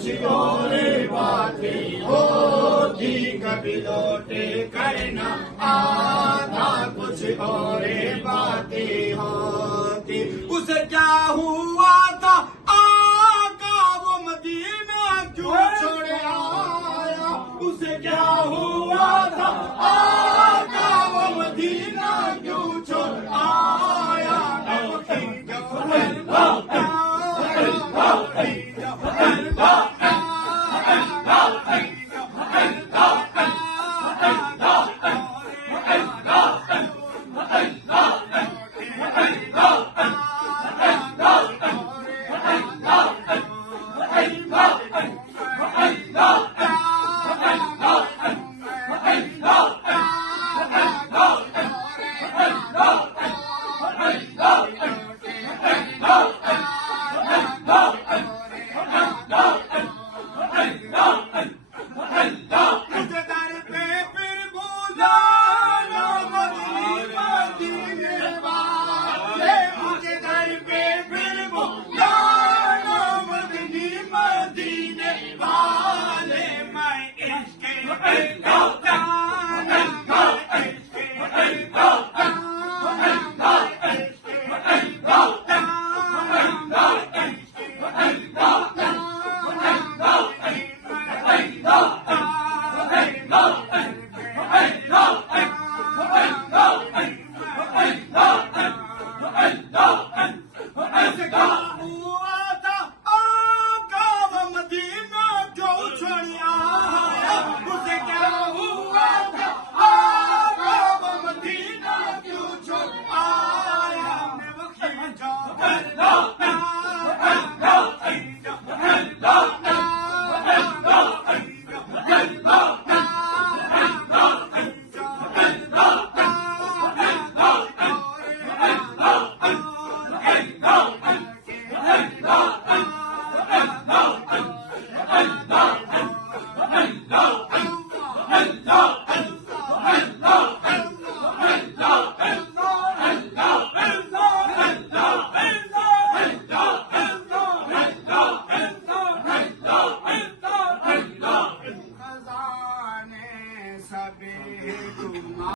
कुछ और बातें होती, कभी लौटे करना आता, कुछ और बातें होती। उसे क्या हुआ था आका, वो मदीना क्यों छोड़ आया? उसे क्या हुआ था आका, वो मदीना क्यों छोड़ आया? अब